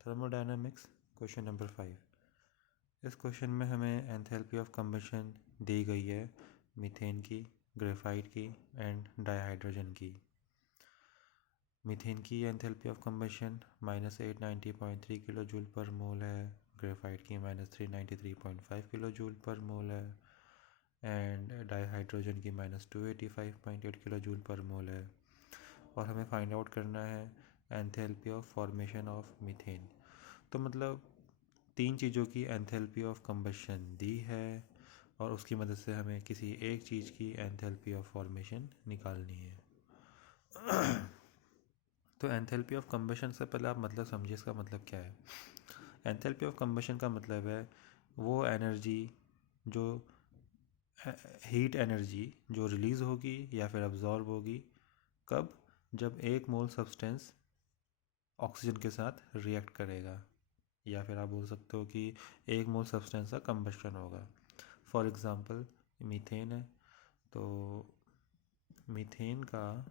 Thermodynamics question number 5। इस question में हमें एंथैल्पी ऑफ कंबशन दी गई है मीथेन की, ग्रेफाइट की एंड डाईहाइड्रोजन की। मीथेन की enthalpy of combustion -890.3 kilo joule per mole है, ग्रेफाइट की -393.5 किलो जूल पर मोल है एंड डाईहाइड्रोजन की -285.8 किलो जूल पर मोल है। और हमें फाइंड आउट करना है enthalpy of formation of methane. तो मतलब तीन चीज़ों की एंथैल्पी ऑफ कंबशन दी है और उसकी मदद से हमें किसी एक चीज़ की एंथैल्पी ऑफ फॉर्मेशन निकालनी है। तो एंथैल्पी ऑफ कंबशन से पहले आप मतलब समझिए इसका मतलब क्या है। एंथैल्पी ऑफ कंबशन का मतलब है वो एनर्जी जो हीट एनर्जी जो रिलीज़ होगी या फिर अब्जॉर्ब होगी, कब? जब एक मोल सब्सटेंस ऑक्सीजन के साथ रिएक्ट करेगा, या फिर आप बोल सकते हो कि एक मोल सब्सटेंस का कंबशन होगा। फॉर एग्ज़ाम्पल मीथेन है, तो मीथेन का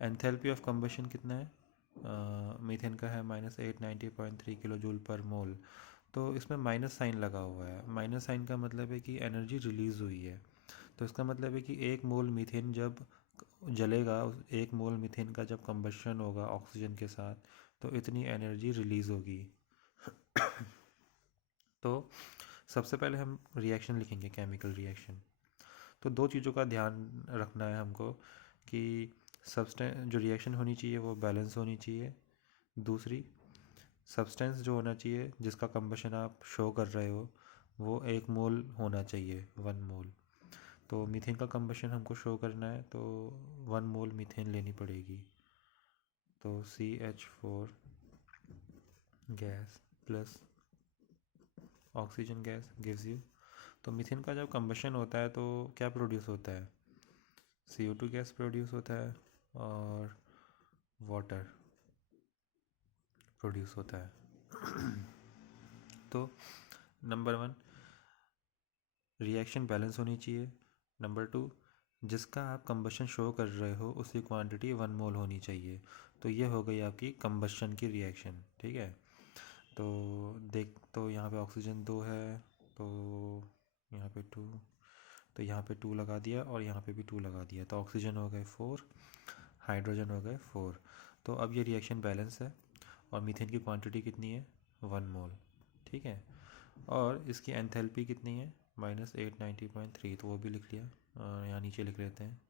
एंथैल्पी ऑफ कंबशन कितना है? मीथेन का है -890.3 किलो जूल पर मोल। तो इसमें माइनस साइन लगा हुआ है। माइनस साइन का मतलब है कि एनर्जी रिलीज़ हुई है। तो इसका मतलब है कि एक मोल मीथेन जब जलेगा, एक मोल मीथेन का जब कंबशन होगा ऑक्सीजन के साथ, तो इतनी एनर्जी रिलीज़ होगी। तो सबसे पहले हम रिएक्शन लिखेंगे, केमिकल रिएक्शन। तो दो चीज़ों का ध्यान रखना है हमको कि सब्सटेंस जो रिएक्शन होनी चाहिए वो बैलेंस होनी चाहिए। दूसरी, सब्सटेंस जो होना चाहिए जिसका कंबशन आप शो कर रहे हो वो 1 मोल होना चाहिए, 1 मोल। तो मीथेन का कंबशन हमको शो करना है तो 1 मोल मीथेन लेनी पड़ेगी। तो CH4 gas plus oxygen gas gives you. तो मीथेन का जब कंबशन होता है तो क्या प्रोड्यूस होता है? CO2 गैस प्रोड्यूस होता है और वाटर प्रोड्यूस होता है। तो नंबर 1, रिएक्शन बैलेंस होनी चाहिए। नंबर 2, जिसका आप कंबशन शो कर रहे हो उसकी क्वांटिटी 1 मोल होनी चाहिए। तो ये हो गई आपकी कंबशन की रिएक्शन, ठीक है। तो तो यहाँ पे ऑक्सीजन 2 है, तो यहाँ पे 2, तो यहाँ पे 2 लगा दिया और यहाँ पे भी 2 लगा दिया, तो ऑक्सीजन हो गए 4, हाइड्रोजन हो गए 4। तो अब ये रिएक्शन बैलेंस है और मीथेन की क्वांटिटी कितनी है? 1 मोल, ठीक है। और इसकी एंथैल्पी कितनी है? -890.3, तो वो भी लिख लिया और यहाँ नीचे लिख लेते हैं।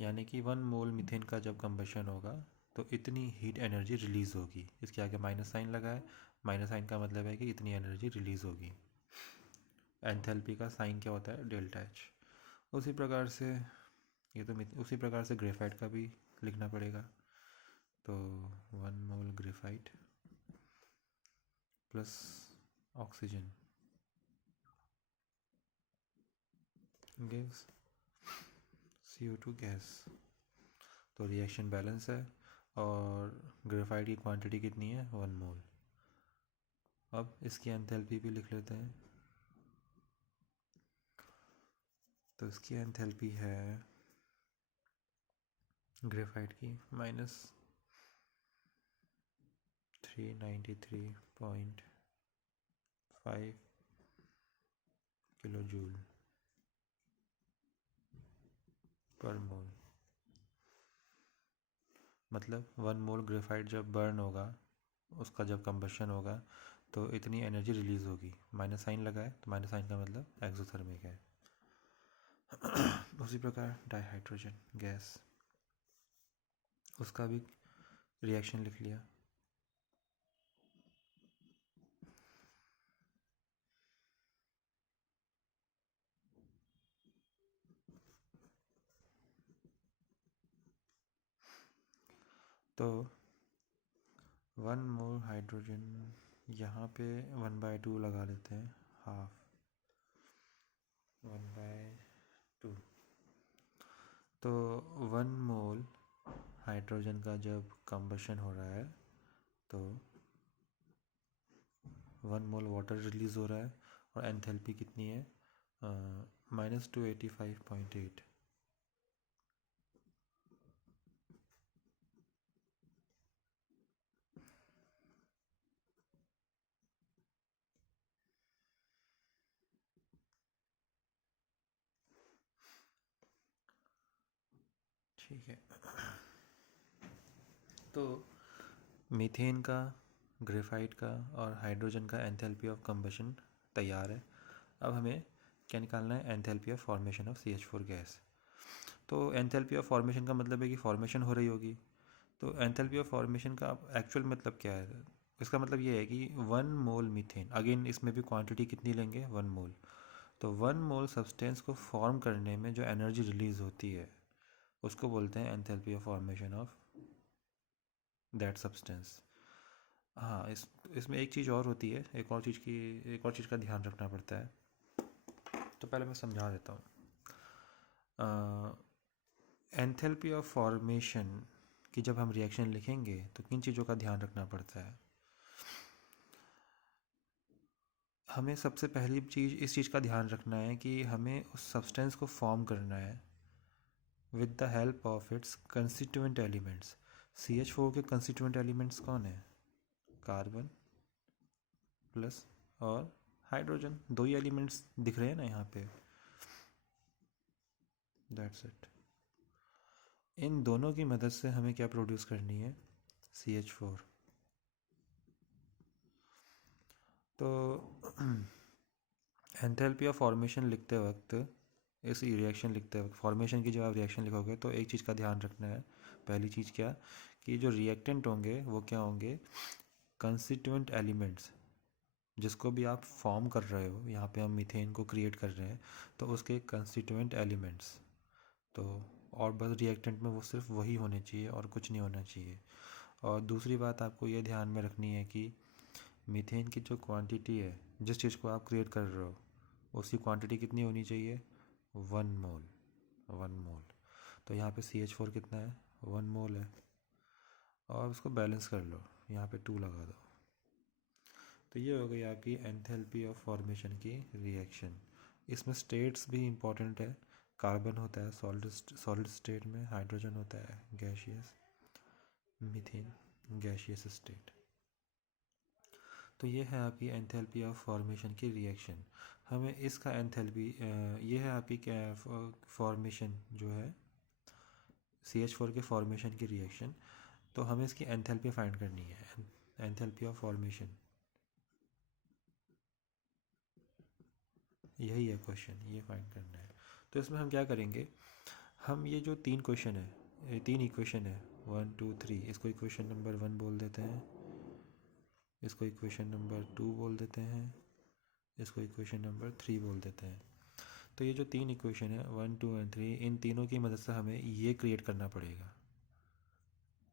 यानी कि 1 मोल मीथेन का जब कंबशन होगा तो इतनी हीट एनर्जी रिलीज़ होगी। इसके आगे माइनस साइन लगा है, माइनस साइन का मतलब है कि इतनी एनर्जी रिलीज़ होगी। एंथैल्पी का साइन क्या होता है? Delta H. उसी प्रकार से ये तो उसी प्रकार से ग्रेफाइट का भी लिखना पड़ेगा। तो 1 mole graphite plus oxygen gives CO2 gas. तो रिएक्शन बैलेंस है और ग्रेफाइट की क्वांटिटी कितनी है? 1 मोल। अब इसकी एंथैल्पी भी लिख लेते हैं। तो इसकी एंथैल्पी है ग्रेफाइट की -393.5 किलो जूल पर मोल। मतलब 1 मोल ग्रेफाइट जब बर्न होगा, उसका जब कंबशन होगा तो इतनी एनर्जी रिलीज़ होगी। माइनस साइन लगा है तो माइनस साइन का मतलब एक्सोथर्मिक है। उसी प्रकार डाईहाइड्रोजन गैस, उसका भी रिएक्शन लिख लिया। तो 1 मोल हाइड्रोजन, यहाँ पे 1/2 लगा लेते हैं, हाफ 1/2। तो 1 मोल हाइड्रोजन का जब कंबशन हो रहा है तो 1 मोल वाटर रिलीज़ हो रहा है और एंथैल्पी कितनी है -285.8। ठीक है, तो मीथेन का, ग्रेफाइट का और हाइड्रोजन का एंथैल्पी ऑफ कंबशन तैयार है। अब हमें क्या निकालना है? Enthalpy of formation of CH4 gas. तो एंथैल्पी ऑफ फॉर्मेशन का मतलब है कि फॉर्मेशन हो रही होगी। तो एंथैल्पी ऑफ फॉर्मेशन का एक्चुअल मतलब क्या है? इसका मतलब ये है कि 1 मोल मीथेन, अगेन इसमें भी क्वांटिटी कितनी लेंगे? 1 मोल। तो 1 मोल सब्सटेंस को फॉर्म करने में जो एनर्जी रिलीज होती है उसको बोलते हैं enthalpy of formation of that substance. हाँ, इसमें एक चीज़ और होती है, एक और चीज़ का ध्यान रखना पड़ता है। तो पहले मैं समझा देता हूँ। एंथैल्पी ऑफ फॉर्मेशन की जब हम रिएक्शन लिखेंगे तो किन चीज़ों का ध्यान रखना पड़ता है? हमें सबसे पहली चीज़ इस चीज़ का ध्यान रखना है कि हमें उस सब्सटेंस को फॉर्म करना है with the help of its constituent elements. CH4 के कंस्टिट्यूएंट एलिमेंट्स कौन है? कार्बन प्लस और हाइड्रोजन, दो ही एलिमेंट्स दिख रहे हैं ना यहाँ पे। That's it. इन दोनों की मदद से हमें क्या प्रोड्यूस करनी है? CH4। तो एंथैल्पी ऑफ फॉर्मेशन लिखते वक्त, इस रिएक्शन लिखते वक्त, फॉर्मेशन की जब आप रिएक्शन लिखोगे तो एक चीज़ का ध्यान रखना है। पहली चीज़ क्या? कि जो रिएक्टेंट होंगे वो क्या होंगे? Constituent elements. जिसको भी आप फॉर्म कर रहे हो, यहाँ पे हम मीथेन को क्रिएट कर रहे हैं, तो उसके कंस्टिट्यूएंट एलिमेंट्स। तो और बस रिएक्टेंट में वो सिर्फ वही होने चाहिए और कुछ नहीं होना चाहिए। और दूसरी बात आपको ये ध्यान में रखनी है कि मीथेन की जो क्वांटिटी है, जिस चीज़ को आप क्रिएट कर रहे हो, उसकी क्वांटिटी कितनी होनी चाहिए? 1 मोल। 1 मोल। तो यहाँ पे CH4 कितना है? 1 मोल है। और उसको बैलेंस कर लो, यहाँ पे 2 लगा दो। तो ये हो गई आपकी एंथैल्पी ऑफ फॉर्मेशन की रिएक्शन। इसमें स्टेट्स भी इम्पॉर्टेंट है। कार्बन होता है सॉलिड स्टेट में, हाइड्रोजन होता है गैसियस, मीथेन गैसियस स्टेट। तो ये है आपकी एंथैल्पी ऑफ फॉर्मेशन की रिएक्शन। हमें इसका एंथैल्पी, ये है आपकी क्या फॉर्मेशन जो है CH4 के फॉर्मेशन की रिएक्शन। तो हमें इसकी एंथैल्पी फाइंड करनी है, एंथैल्पी ऑफ फॉर्मेशन। यही है क्वेश्चन, ये फाइंड करना है। तो इसमें हम क्या करेंगे? हम ये जो 3 क्वेश्चन है, ये 3 इक्वेशन है, 1 2 3, इसको इक्वेशन नंबर 1 बोल देते हैं, इसको इक्वेशन नंबर 2 बोल देते हैं, इसको इक्वेशन नंबर 3 बोल देते हैं। तो ये जो 3 इक्वेशन है 1 2 एंड 3, इन तीनों की मदद से हमें ये क्रिएट करना पड़ेगा,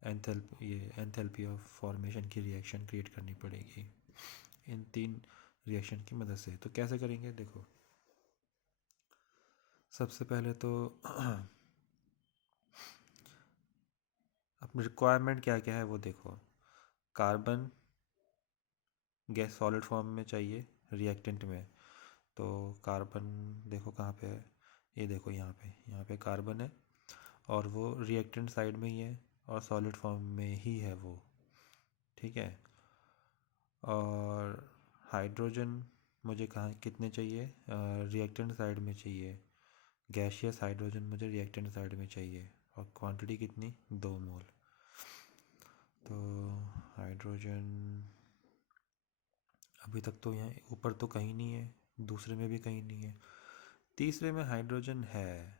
एंथैल्पी ऑफ फॉर्मेशन की रिएक्शन क्रिएट करनी पड़ेगी इन 3 रिएक्शन की मदद से। तो कैसे करेंगे? देखो, सबसे पहले तो अपनी रिक्वायरमेंट क्या क्या है वो देखो। कार्बन गैस सॉलिड फॉर्म में चाहिए रिएक्टेंट में। तो कार्बन देखो कहाँ पे है, ये देखो यहाँ पे कार्बन है और वो रिएक्टेंट साइड में ही है और सॉलिड फॉर्म में ही है वो। ठीक है। और हाइड्रोजन मुझे कहाँ कितने चाहिए? रिएक्टेंट साइड में चाहिए। गैसियस हाइड्रोजन मुझे रिएक्टेंट साइड में चाहिए और क्वांटिटी कितनी? 2 मोल। तो हाइड्रोजन अभी तक तो यहाँ ऊपर तो कहीं नहीं है, दूसरे में भी कहीं नहीं है, तीसरे में हाइड्रोजन है,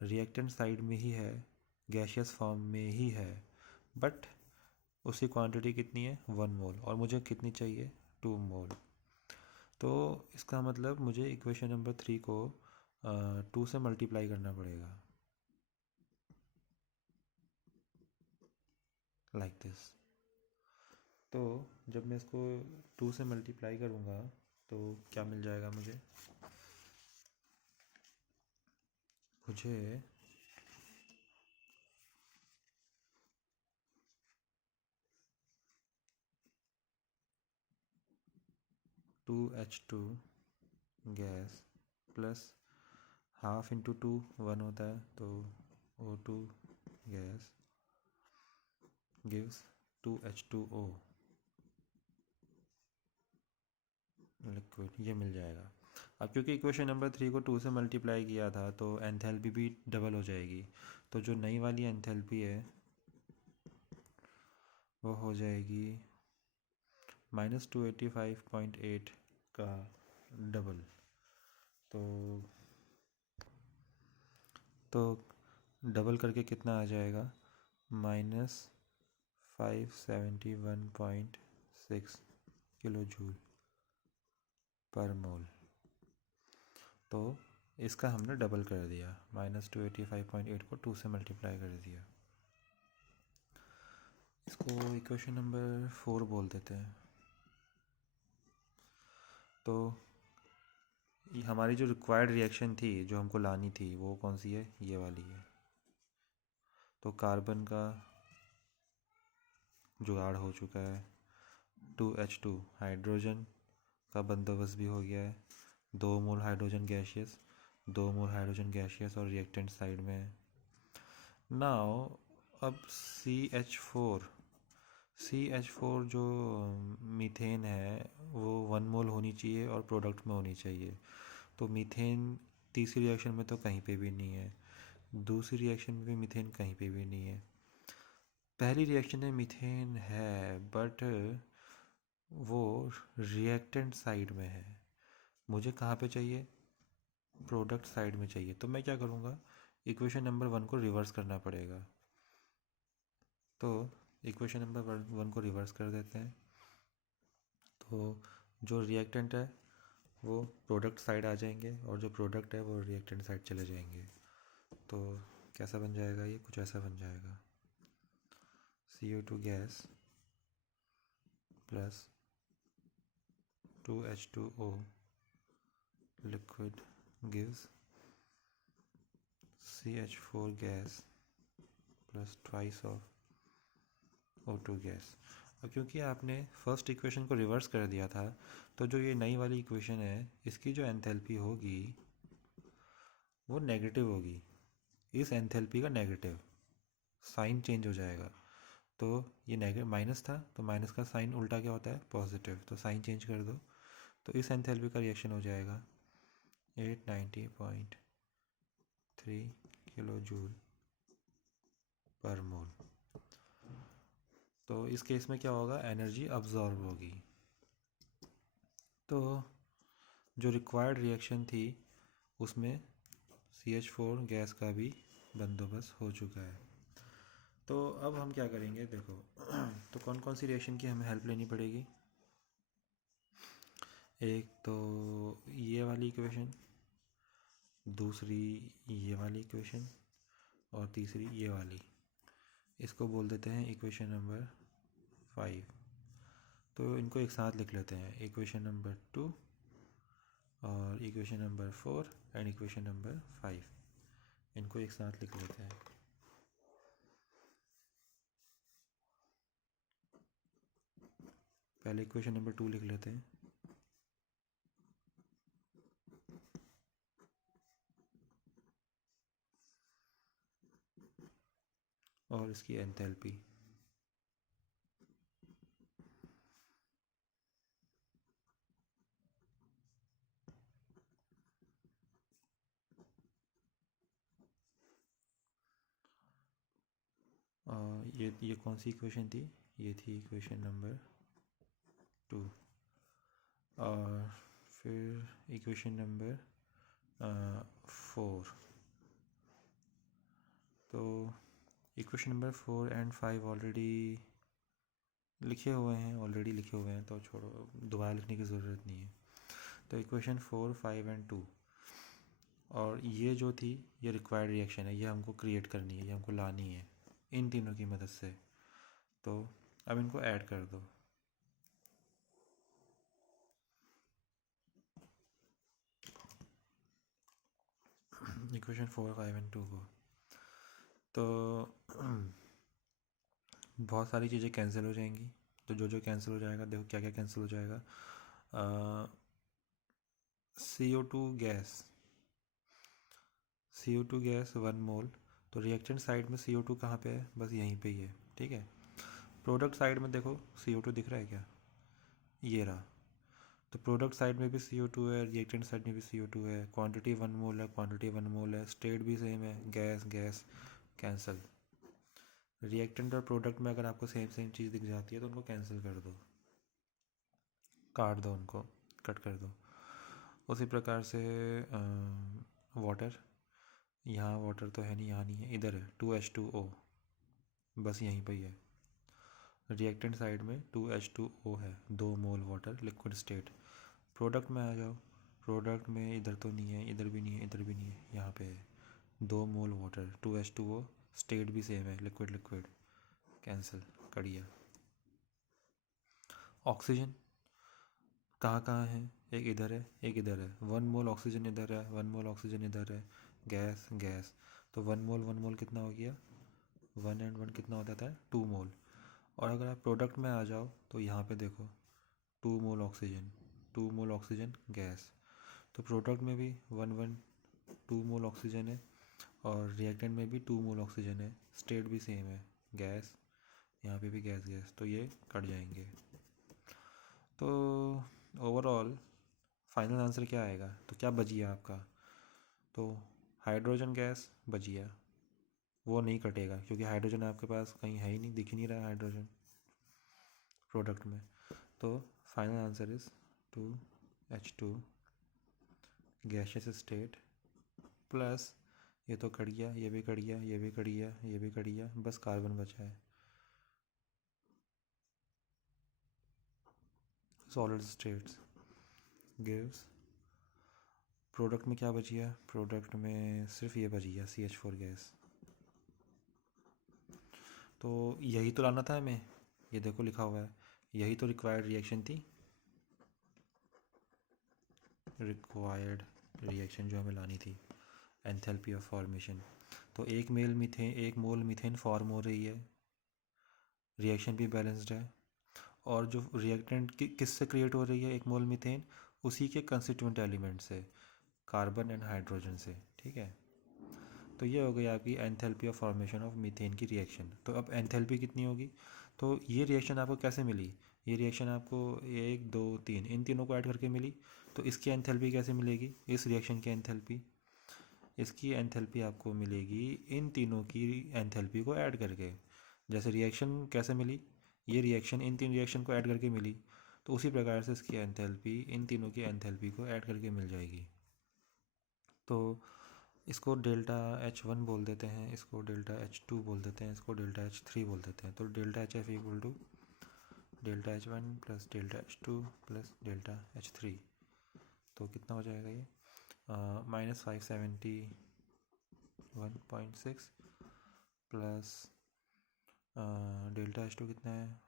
रिएक्टेंट साइड में ही है, गैसियस फॉर्म में ही है, बट उसकी क्वांटिटी कितनी है? 1 मोल। और मुझे कितनी चाहिए? 2 मोल। तो इसका मतलब मुझे इक्वेशन नंबर 3 को 2 से मल्टीप्लाई करना पड़ेगा, लाइक दिस। तो जब मैं इसको 2 से मल्टीप्लाई करूँगा तो क्या मिल जाएगा मुझे? मुझे 2H2 gas plus half into 2 1 होता है, तो O2 gas gives 2H2O liquid, ये मिल जाएगा। अब क्योंकि इक्वेशन नंबर 3 को 2 से मल्टीप्लाई किया था तो एंथैल्पी भी डबल हो जाएगी, तो जो नई वाली एंथैल्पी है वो हो जाएगी -285.8 का डबल। तो डबल करके कितना आ जाएगा, -571.6 किलो जूल पर मोल। तो इसका हमने डबल कर दिया, -285.8 को 2 से मल्टीप्लाई कर दिया। इसको इक्वेशन नंबर 4 बोल देते हैं। तो हमारी जो रिक्वायर्ड रिएक्शन थी जो हमको लानी थी वो कौन सी है, ये वाली है। तो कार्बन का जुगाड़ हो चुका है, 2H2 हाइड्रोजन का बंदोबस्त भी हो गया है, 2 मोल हाइड्रोजन गैशियस, 2 मोल हाइड्रोजन गैशियस और रिएक्टेंट साइड में है। नाउ अब CH4 जो मीथेन है वो 1 मोल होनी चाहिए और प्रोडक्ट में होनी चाहिए। तो मीथेन तीसरी रिएक्शन में तो कहीं पे भी नहीं है, दूसरी रिएक्शन में भी मीथेन कहीं पे भी नहीं है, पहली रिएक्शन में मीथेन है बट वो रिएक्टेंट साइड में है। मुझे कहाँ पे चाहिए, प्रोडक्ट साइड में चाहिए। तो मैं क्या करूँगा, इक्वेशन नंबर 1 को रिवर्स करना पड़ेगा। तो इक्वेशन नंबर 1 को रिवर्स कर देते हैं। तो जो रिएक्टेंट है वो प्रोडक्ट साइड आ जाएंगे और जो प्रोडक्ट है वो रिएक्टेंट साइड चले जाएंगे। तो कैसा बन जाएगा, ये कुछ ऐसा बन जाएगा, CO2 gas plus 2H2O liquid gives CH4 gas plus twice of O2 gas. अब क्योंकि आपने फर्स्ट इक्वेशन को रिवर्स कर दिया था तो जो ये नई वाली इक्वेशन है इसकी जो एंथैल्पी होगी वो नेगेटिव होगी, इस एंथैल्पी का नेगेटिव साइन चेंज हो जाएगा। तो ये नेगेटिव माइनस था तो माइनस का साइन उल्टा क्या होता है, पॉजिटिव, तो साइन चेंज कर दो तो इस एंथैल्पी का रिएक्शन हो जाएगा 890.3 किलो जूल पर मोल। तो इस केस में क्या होगा, एनर्जी अब्जॉर्ब होगी। तो जो रिक्वायर्ड रिएक्शन थी उसमें CH4 गैस का भी बंदोबस्त हो चुका है। तो अब हम क्या करेंगे, देखो तो कौन कौन सी रिएक्शन की हमें हेल्प लेनी पड़ेगी। एक तो ये वाली इक्वेशन, दूसरी ये वाली इक्वेशन और तीसरी ये वाली, इसको बोल देते हैं इक्वेशन नंबर 5। तो इनको एक साथ लिख लेते हैं, इक्वेशन नंबर 2 और equation number 4 and equation number 5, इनको एक साथ लिख लेते हैं। पहले इक्वेशन नंबर 2 लिख लेते हैं, और इसकी एंथैल्पी ये कौन सी इक्वेशन थी, ये थी इक्वेशन नंबर 2। और फिर इक्वेशन नंबर 4। तो इक्वेशन नंबर 4 एंड 5 ऑलरेडी लिखे हुए हैं तो छोड़ो, दोबारा लिखने की ज़रूरत नहीं है। तो इक्वेशन 4, 5 एंड 2, और ये जो थी ये रिक्वायर्ड रिएक्शन है, ये हमको क्रिएट करनी है, ये हमको लानी है इन तीनों की मदद से। तो अब इनको ऐड कर दो, इक्वेशन 4, 5 एंड 2 को। तो बहुत सारी चीज़ें कैंसिल हो जाएंगी। तो जो जो कैंसिल हो जाएगा, देखो क्या क्या कैंसिल हो जाएगा, CO2 गैस, CO2 गैस 1 मोल। तो रिएक्टेंट साइड में CO2 कहाँ पे है? बस यहीं पे ही है, ठीक है। प्रोडक्ट साइड में देखो CO2 दिख रहा है क्या? ये रहा। तो प्रोडक्ट साइड में भी CO2 है, रिएक्टेंट साइड में भी CO2 है, क्वांटिटी 1 मोल है, क्वांटिटी 1 मोल है, स्टेट भी सेम है, गैस गैस कैंसिल। रिएक्टेंट और प्रोडक्ट में अगर आपको सेम सेम चीज़ दिख जाती है तो उनको कैंसिल कर दो, काट दो, उनको कट कर दो। उसी प्रकार से वाटर, यहाँ वाटर तो है नहीं, यहाँ नहीं है, इधर है 2H2O, बस यहीं पर ही है। रिएक्टेंट साइड में 2H2O है, 2 मोल वाटर लिक्विड स्टेट। प्रोडक्ट में आ जाओ, प्रोडक्ट में इधर तो नहीं है, इधर भी नहीं है, इधर भी नहीं है, यहाँ पे है 2 मोल वाटर 2H2O, स्टेट भी सेम है, लिक्विड लिक्विड, कैंसिल कर दिया। ऑक्सीजन कहाँ कहाँ है? एक इधर है, एक इधर है, 1 मोल ऑक्सीजन इधर है, 1 मोल ऑक्सीजन इधर है, गैस गैस। तो 1 मोल कितना हो गया? 1 एंड 1 कितना होता था? 2 मोल। और अगर आप प्रोडक्ट में आ जाओ तो यहाँ पे देखो 2 मोल ऑक्सीजन, 2 मोल ऑक्सीजन गैस। तो प्रोडक्ट में भी 2 मोल ऑक्सीजन है, और रिएक्टेंट में भी 2 मोल ऑक्सीजन है, स्टेट भी सेम है, गैस, यहाँ पे भी गैस गैस, तो ये कट जाएंगे। तो ओवरऑल फाइनल आंसर क्या आएगा? तो क्या बचिया आपका? तो हाइड्रोजन गैस बचिया, वो नहीं कटेगा क्योंकि हाइड्रोजन आपके पास कहीं है ही नहीं, दिख ही नहीं रहा है हाइड्रोजन प्रोडक्ट में। तो final answer is 2H2 gaseous state plus, ये तो कट गया, ये भी कट गया, ये भी कट गया, ये भी कट गया, बस कार्बन बचा है, सॉलिड स्टेट्स गिव्स। प्रोडक्ट में क्या बची है? प्रोडक्ट में सिर्फ ये बची है CH4 गैस। तो यही तो लाना था हमें, ये देखो लिखा हुआ है, यही तो रिक्वायर्ड रिएक्शन थी, रिक्वायर्ड रिएक्शन जो हमें लानी थी, एंथैल्पी ऑफ फॉर्मेशन। तो 1 मोल मीथेन फॉर्म हो रही है, रिएक्शन भी बैलेंस्ड है, और जो रिएक्टेंट किससे क्रिएट हो रही है 1 मोल मीथेन? उसी के कंस्टिट्यूएंट एलिमेंट से, कार्बन एंड हाइड्रोजन से, ठीक है। तो ये हो गई आपकी enthalpy of formation of methane की रिएक्शन। तो अब एंथैल्पी कितनी होगी? तो ये रिएक्शन आपको कैसे मिली? ये रिएक्शन आपको 1 2 3 इन तीनों को ऐड करके मिली। तो इसकी एंथैल्पी कैसे मिलेगी? इस रिएक्शन की एंथैल्पी, इसकी एंथैल्पी आपको मिलेगी इन तीनों की एंथैल्पी को ऐड करके। जैसे रिएक्शन कैसे मिली? ये रिएक्शन इन तीन रिएक्शन को ऐड करके मिली, तो उसी प्रकार से इसकी एंथैल्पी इन तीनों की एंथैल्पी को ऐड करके मिल जाएगी। तो इसको ΔH1 बोल देते हैं, इसको ΔH2 बोल देते हैं, इसको ΔH3 बोल देते हैं। तो ΔHF equal to ΔH1 plus ΔH2 plus ΔH3। तो कितना हो जाएगा ये? -571.6 प्लस ΔH2 कितना है?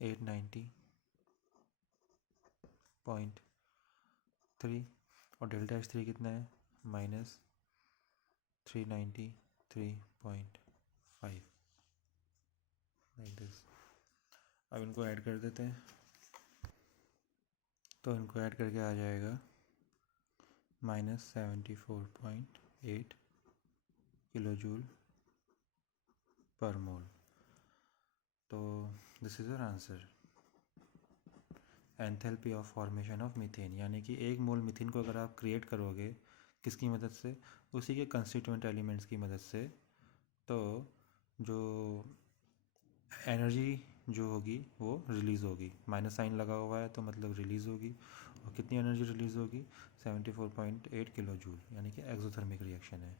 890.3, और ΔH3 कितना है? -393.5, लाइक दिस। अब इनको ऐड कर देते हैं, तो इनको ऐड करके आ जाएगा -74.8 किलो जूल पर मोल। तो this is our answer, enthalpy of formation of methane. यानी कि 1 मोल मीथेन को अगर आप क्रिएट करोगे किसकी मदद से? उसी के कंस्टिट्यूएंट एलिमेंट्स की मदद से, तो जो एनर्जी जो होगी वो रिलीज़ होगी, माइनस साइन लगा हुआ है तो मतलब रिलीज़ होगी। और कितनी एनर्जी रिलीज़ होगी? 74.8 किलो जूल, यानी कि एक्सोथर्मिक रिएक्शन है।